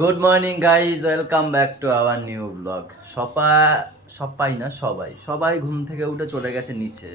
Good morning guys, welcome back to our new blog. সবাই ঘুম থেকে উঠে চলে গেছে নিচে,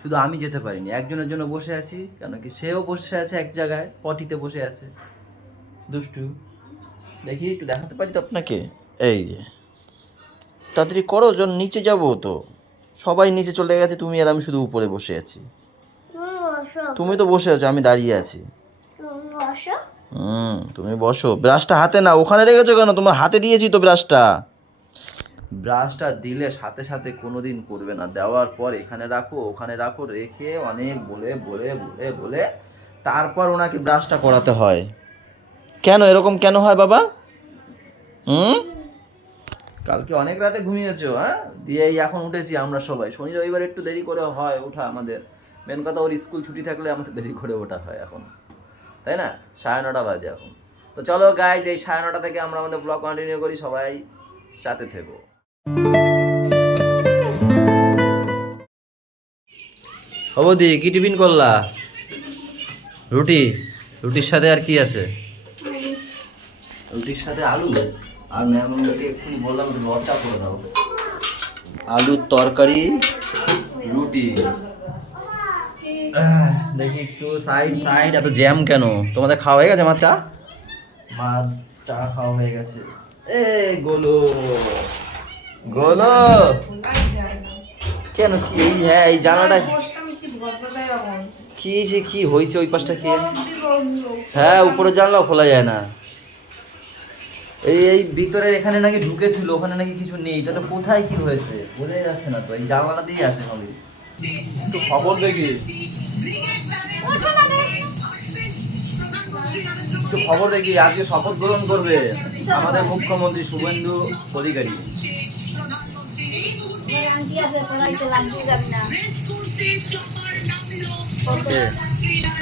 শুধু আমি যেতে পারিনি। একজনের জন্য বসে আছি, কেন কি সেও বসে আছে এক জায়গায়, পটিতে বসে আছে। দুষ্টু, দেখি একটু দেখাতে পারি তো আপনাকে। এই যে, তাড়াতাড়ি করো, জন নিচে যাবো তো। সবাই নিচে চলে গেছে, তুমি আর আমি শুধু উপরে বসে আছি। তুমি তো বসে আছো, আমি দাঁড়িয়ে আছি। তুমি বসো। ব্রাশটা হাতে না, ওখানে রেখেছো কেন? তোমার হাতে দিয়েছি তো ব্রাশটা। ব্রাশটা দিলে সাথে সাথে কোনোদিন করবে না, দেওয়ার পর এখানে রাখো ওখানে রাখো, রেখে অনেক বলে বলে বলে বলে তারপর ওনাকে ব্রাশটা করাতে হয়। কেন এরকম কেন হয় বাবা? হুম, কালকে অনেক রাতে ঘুমিয়েছো, হ্যাঁ? দিয়ে এই এখন উঠেছি আমরা সবাই। শনি রবিবার একটু দেরি করে হয় ওঠা আমাদের। মেন কথা, ওর স্কুল ছুটি থাকলে আমাদের দেরি করে ওঠা হয় এখন, তাই না? 9:30 বাজে এখন। তো চলো গাইজ, এই 9:30 থেকে আমরা আমাদের ব্লগ কন্টিনিউ করি, সবাই সাথে থেকো। অবধি কি টিফিন করলা? রুটি? রুটির সাথে আর কি আছে? রুটির সাথে আলু। আর ম্যামকে এক্ষুনি বললাম লচা করে দাও। আলুর তরকারি, রুটি। দেখি একটু সাইড সাইড, এত জ্যাম কেন? তোমাদের খাওয়া হয়ে গেছে? আমার চা, মা চা খাওয়া হয়ে গেছে। এ গোলো গোলো, কেন কি এই, হ্যাঁ এই জানাটা কি যে কি হয়েছে ওই পাশটা খেয়ে? হ্যাঁ, উপরে জানলাও খোলা যায় না। এই এই ভিতরের এখানে নাকি ঢুকেছিল, ওখানে নাকি কিছু নেই। এটা তো কোথায় কি হয়েছে বোঝাই যাচ্ছে না তো। এই জানলাটা দিয়ে আসে সবই। একটু খবর দেখি, একটু খবর দেখি। আজকে শপথ গ্রহণ করবে আমাদের মুখ্যমন্ত্রী শুভেন্দু অধিকারী।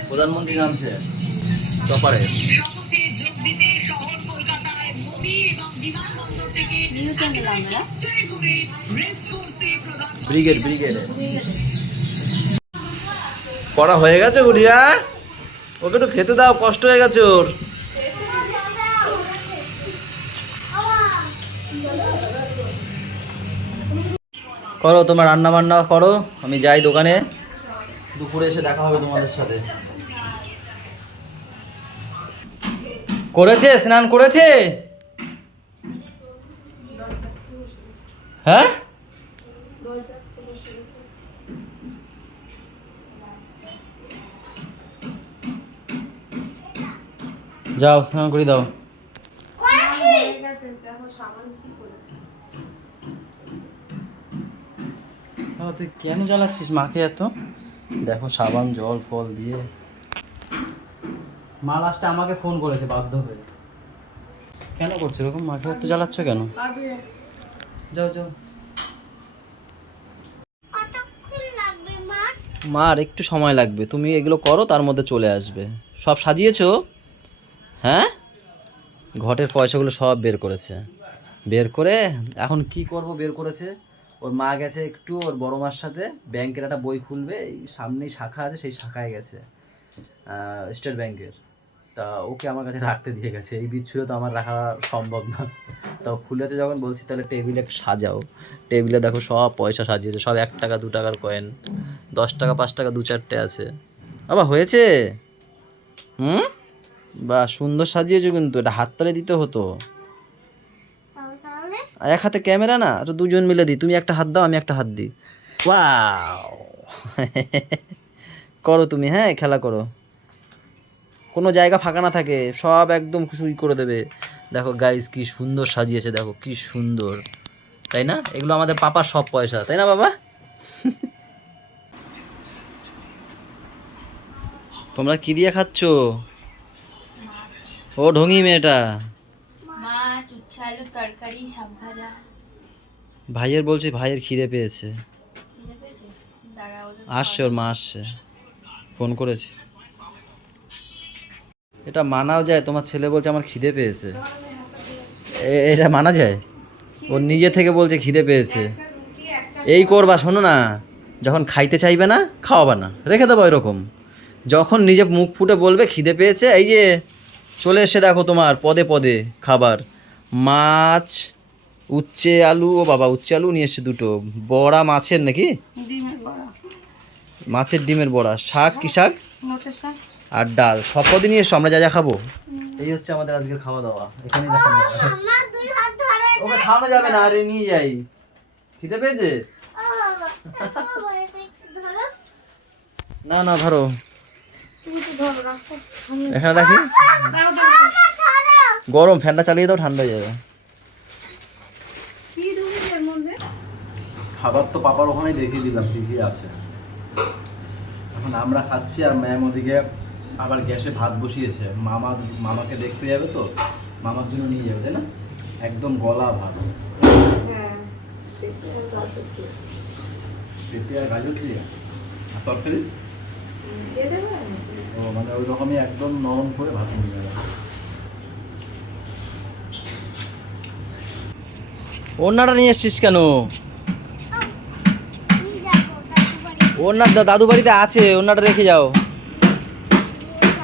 প্রধানমন্ত্রী নামছে চপারে। ব্রিগেড ব্রিগেডে পড়া হয়ে গেছে গুড়িয়া? ওকে একটু খেতে দাও, কষ্ট হয়ে গেছে ওর। করো, তোমার রান্না বান্না করো, আমি যাই দোকানে। দুপুরে এসে দেখা হবে তোমাদের সাথে। করেছে, স্নান করেছে? হ্যাঁ, যাও স্নান করে দাও। তুই কেন জ্বালাচ্ছিস মাকে এত? দেখো সাবান জল ফল দিয়ে। মা লাস্টে আমাকে ফোন করেছে বাধ্য হয়ে। কেন করছো এরকম? মাকে এত জ্বালাচ্ছ কেন? যাও যাও। মার একটু সময় লাগবে, তুমি এগুলো করো, তার মধ্যে চলে আসবে। সব সাজিয়েছো? হ্যাঁ, ঘটের পয়সাগুলো সব বের করেছে। বের করে এখন কি করব, বের করেছে। ওর মা গেছে একটু ওর বড় মার সাথে ব্যাংকের একটা বই খুলবে, এই সামনেই শাখা আছে, সেই শাখায় গেছে, স্টেট ব্যাংকের। তা ওকে আমার কাছে রাখতে দিয়ে গেছে। এই বিচ্ছুরে তো আমার রাখা সম্ভব না। তো খুলেছে যখন, বলছি তাহলে টেবিলে সাজাও। টেবিলে দেখো সব পয়সা সাজিয়েছে, সব 1 টাকা 2 টাকার কয়েন, 10 টাকা 5 টাকা 2-4টে আছে। বাবা হয়েছে? হুম, বা সুন্দর সাজিয়েছো, কিন্তু এটা হাততালি দিতে হতো। এক হাতে ক্যামেরা না, তো দুজন মিলে দিই। তুমি একটা হাত দাও, আমি একটা হাত দিই। ওয়াও করো তুমি, হ্যাঁ খেলা করো, কোনো জায়গা ফাঁকা না থাকে, সব একদম সুই করে দেবে। দেখো গাইস কি সুন্দর সাজিয়েছে, দেখো কি সুন্দর, তাই না? এগুলো আমাদের পাপার সব পয়সা, তাই না বাবা? তোমরা কি দিয়ে খাচ্ছ? ও ঢঙি মেয়েটা। মাছ, উচ্ছে আলুর তরকারি, শাক ভাজা। ভাইয়ের বলছি, ভাইয়ের খিদে পেয়েছে। খিদে পেয়েছে? দাঁড়া, ওদের আসছে, ওর মা আসছে, ফোন করেছি। এটা মানাও যায়? তোমার ছেলে বলছে আমার খিদে পেয়েছে, এটা মানা যায়? ও নিজে থেকে বলছে খিদে পেয়েছে। এই করবা, শোনো না, যখন খাইতে চাইবে না খাওয়াবা না, রেখে দেবো এরকম। যখন নিজে মুখ ফুটে বলবে খিদে পেয়েছে, এই যে চলে এসে দেখো তোমার পদে পদে খাবার, মাছ, উচ্ছে আলু, ও বাবা উচ্ছে আলু নিয়ে এসছে দুটো, বড়া মাছের নাকি, মাছের ডিমের বড়া, শাক, কি শাক, আর ডাল, সব পদে নিয়ে এসছো, আমরা যা যা খাবো। এই হচ্ছে আমাদের আজকের খাওয়া দাওয়া, এখানেই দেখানো হবে। ওকে খাওয়ানো যাবে না, আরে নিয়ে যাই, খিদে পেয়েছে। না না ধরো, এখানে রাখি, গরম, ফ্যানটা চালিয়ে দাও, ঠান্ডা হয়ে যাবে। খাবার তো পাপার ওখানেই দেখিয়ে দিলাম কি কি আছে। এখন আমরা খাচ্ছি আর ম্যাম ওদিকে আবার গ্যাসে ভাত বসিয়েছে, মামাকে দেখতে যাবে তো, মামার জন্য নিয়ে যাবে, তাই না? একদম গলা ভাত, পেঁপে আর গাজর দিয়ে, আর তরকারি, ও মানে ওই রকমই একদম নরম করে ভাত নিয়ে যাবে। ওড়নাটা নিয়ে এসছিস কেন? ওড়না দাদু বাড়িতে আছে, ওড়নাটা রেখে যাও।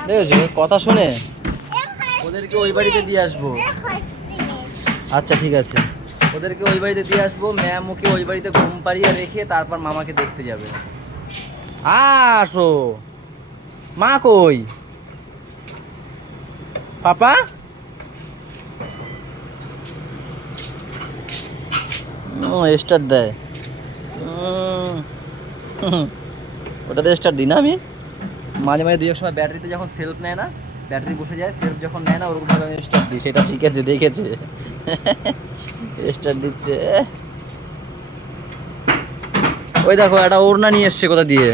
দেখেছো কথা শুনে, ওদেরকে ওই বাড়িতে দিয়ে আসবো। আচ্ছা ঠিক আছে, ওদেরকে ওই বাড়িতে দিয়ে আসবো, ম্যাম ওকে ওই বাড়িতে ঘুম পাড়িয়ে রেখে তারপর মামাকে দেখতে যাবে। আসো, মা কই, পাপা? স্টার্ট দেয়, ওটাতে স্টার্ট দিই না আমি, মাঝে মাঝে দুই এক সময় ব্যাটারিতে যখন সেলফ নেয় না, ব্যাটারি বসে যায়, সেলফ যখন নেয় না, ওরকমভাবে আমি স্টার্ট দিই, সেটা শিখেছে, দেখেছে স্টার্ট দিচ্ছে। ওই দেখো একটা ওড়না নিয়ে এসছে কোথা দিয়ে,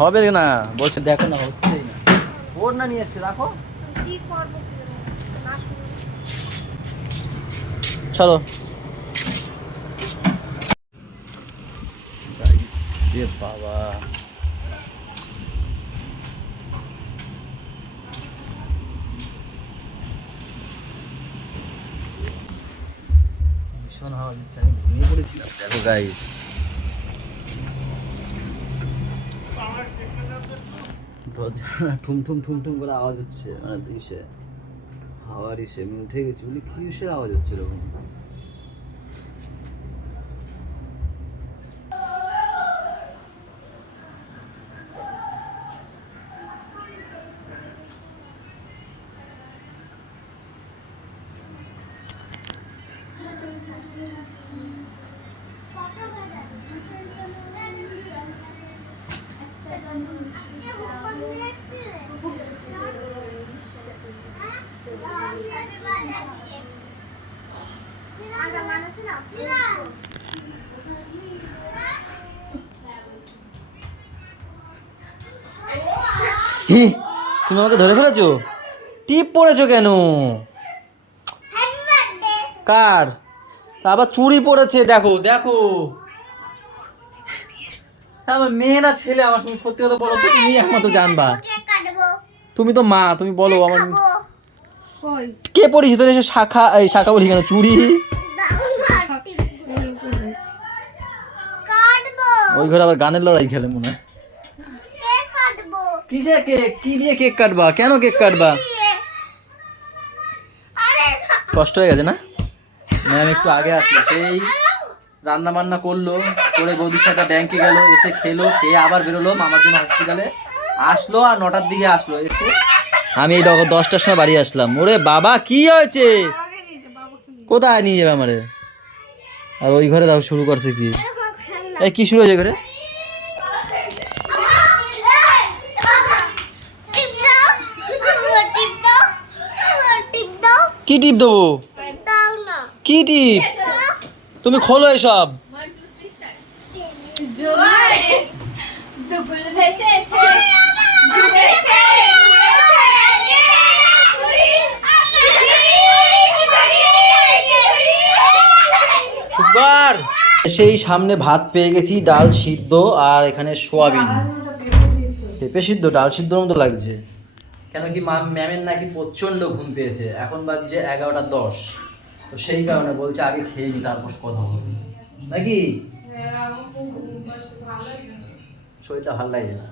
হবে না বলছে, দেখো না হচ্ছেই না, ওড়না নিয়ে এসছে, রাখো, চলো। বাবা ভীষণ হাওয়া দিচ্ছে, আমি ঘুমিয়ে পড়েছিলাম। দেখো গাইস, দরজা ঠুম ঠুম ঠুম ঠুম করে আওয়াজ হচ্ছে, মানে ইসে হাওয়ার ইসে, আমি উঠে গেছি বলি কি ইসের আওয়াজ হচ্ছে এরকম। তুমি আমাকে ধরে ফেলেছো, টিপ পড়েছো কেন? কার? আবার চুড়ি পড়েছে, দেখো দেখো, আমার মেয়ে না ছেলে, আমার তুমি সত্যি কথা বলো তো, তুমি একমাত্র জানবা, তুমি তো মা, তুমি বলো আমার কে পড়েছি তোর এসে শাখা, এই শাখা বলি কেন, চুড়ি, ওই ঘরে আবার গানের লড়াই খেলে মনে হয়। কিসে কেক, কি দিয়ে কেক কাটবা, কেন কেক কাটবা? কষ্ট হয়ে গেছে না? ম্যাম একটু আগে আসলো, সেই রান্না বান্না করলো, করে বৌদির সাথে ব্যাংকে গেল, এসে খেলো, খেয়ে আবার বেরোলো মামার জন্য হসপিটালে, আসলো আর 9টার দিকে আসলো, এসে আমি এই 10টার সময় বাড়ি আসলাম। ওরে বাবা কি হয়েছে, কোথায় নিয়ে যাবে আমারে? আর ওই ঘরে দাও শুরু করছে কি, এই কি শুরু হয়েছে ঘরে? কি টিপ দেবো, কি টিপ, তুমি খোলো এসব। সেই সামনে ভাত পেয়ে গেছি, ডাল সিদ্ধ, আর এখানে সোয়াবিন, পেঁপে সিদ্ধ, ডাল সিদ্ধর মতো লাগছে। কেন কি ম্যামের নাকি প্রচণ্ড ঘুম পেয়েছে, এখন বাজছে 11:10, তো সেই কারণে বলছে আগে খেয়ে নি তারপর কথা বলবি নাকি। শরীরটা ভালো লাগে না,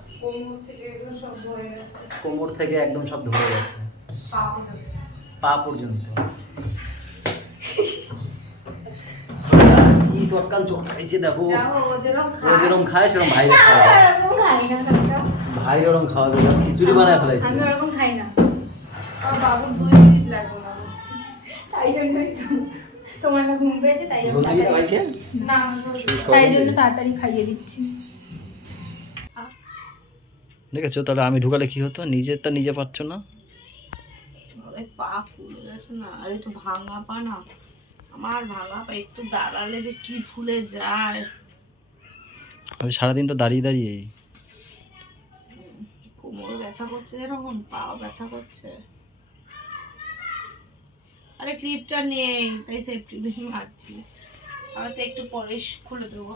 কোমর থেকে একদম সব ধরে গেছে, পা পর্যন্ত। কি চটকাল চটকাইছে দেখো, ও যেরকম খায় সেরকম ভাই ভাই ওরকম খাওয়াবে, খিচুড়ি বানায় ফেলাইছে। আমি ওরকম খাই না, বাবুর 2 মিনিট লাগবে না, তাই জন্যই তো তোমার না ঘুম পেয়েছে, তাই জন্য ভাইকে না তাই জন্য তাড়াতাড়ি খাইয়ে দিচ্ছি। দেখেছো, তাহলে আমি ঢুকালে কি হতো, নিজেরটা নিজে পাচ্ছ না। আরে পা ফুলে গেছে না, আরে একটু ভাঙা পা না, আমার ভাঙা পা একটু দাঁড়ালে যে কি ফুলে যায়। আমি সারাদিন তো দাঁড়িয়ে দাঁড়িয়ে। কোমর ব্যথা করছে যেরকম, পাও ব্যথা করছে। আরে ক্লিপটা নেই তাই সেফটি পিন মারছি, আমি তো একটু পরে খুলে দেবো।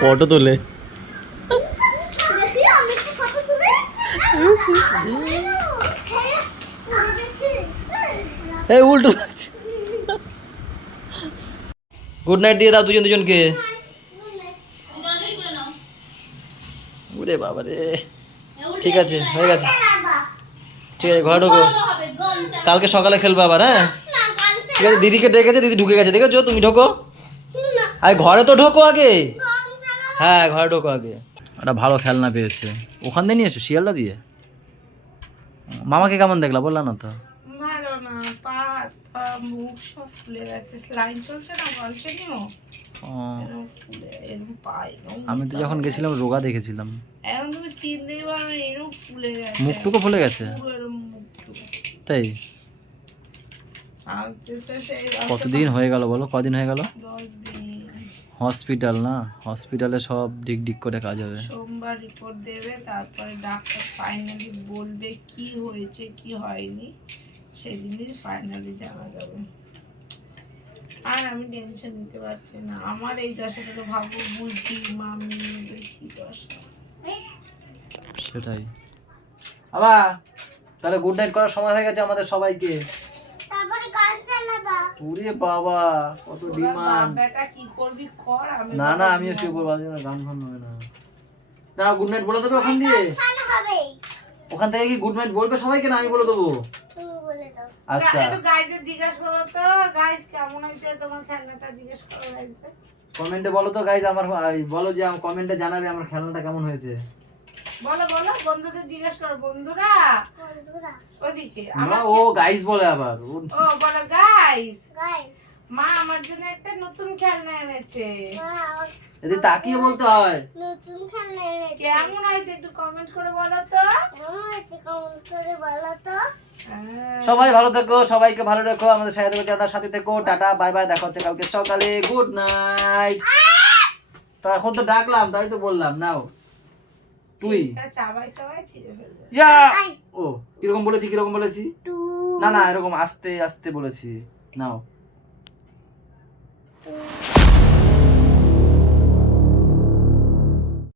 ফটো তোলে, এই উল্টো লাগছে। গুড নাইট দিয়ে দাও দুজন দুজনকে। ওরে বাবা রে, ঠিক আছে হয়ে গেছে, ঠিক আছে ঘরে ঢোকো, কালকে সকালে খেলবো আবার। হ্যাঁ ঠিক আছে, দিদিকে ডেকেছে, দিদি ঢুকে গেছে, দেখেছো, তুমি ঢোকো, আরে ঘরে তো ঢোকো আগে। হ্যাঁ ঘরে ঢোকো আগে। একটা ভালো খেলনা পেয়েছে, ওখান দিয়ে নিয়েছো শিয়ালদা দিয়ে। মামাকে কেমন দেখলা বললা না তো। ভালো না, পা পা মুখ সব ফুলে গেছে, স্লাইন চলছে না কন্টিনিউ, ও, এরকম ফুলে এরকম পাই না। আমি তো যখন গেছিলাম রোগা দেখেছিলাম, এখন তুমি চিনতেই পারো না, এরকম ফুলে গেছে, মুখটুকু ফুলে গেছে। পুরো এরকম মুখটুকু। তাই আর যেটা সেই কতদিন হয়ে গেল বলো, কদিন হয়ে গেল। 10 দিন। হসপিটাল না, হসপিটালে সব ডিক ডিক করে কাজ হবে। সোমবার রিপোর্ট দেবে, তারপরে ডাক্তার ফাইনালি বলবে কি হয়েছে কি হয়নি, সেদিনই ফাইনালি জানা যাবে। আর আমি টেনশন নিতে পারছি না, আমার এই দশাটা তো ভাবো বুঝি মামি ওদের কি দশা। সেটাই। বাবা তাহলে গুড নাইট করার সময় হয়ে গেছে আমাদের সবাইকে। ওরে বাবা কত ডিমান্ড। বেটা কি করবি কর, আমি না না আমিও শুয়ে পড়বো, আজ না গান ফান হবে না। না গুড নাইট বলে দেবে ওখান দিয়ে, ওখান থেকে কি গুড নাইট বলবে সবাইকে, না আমি বলে দেবো। আচ্ছা একটু গাইজদের জিজ্ঞেস করো তো, গাইজ কেমন হয়েছে তোমার খেলনাটা, জিজ্ঞেস করো গাইজদের। কমেন্টে বলো তো গাইজ, আমার বলো যে কমেন্টে জানাবে আমার খেলনাটা কেমন হয়েছে। বলো বলো, বন্ধুদের জিজ্ঞেস করো, বন্ধুরা ওদিকে না ও গাইজ বলে আবার ও বলো গাইজ, মা আমার জন্য একটা নতুন খেলনা এনেছে, এদিকে তাকিয়ে বলতে হয়। নতুন খেলনা এনেছে। কেমন হয়েছে একটু কমেন্ট করে বলো তো। কেমন হয়েছে কমেন্ট করে বলো তো। হ্যাঁ। সবাই ভালো থেকো, সবাইকে ভালো রেখো, আমাদের সাথে থেকো, চ্যানেলটার সাথে থেকো, টাটা বাই বাই, দেখা হচ্ছে কালকে সকালে, গুড নাইট। তো এখন তো ডাকলাম তাই তো বললাম, নাও তুই এটা চাবাই চাবাই ছিঁড়ে ফেলবে। ইয়া ও কিরকম বলেছি, কিরকম বলেছি, টু না না এরকম আস্তে আস্তে বলেছি, নাও। টু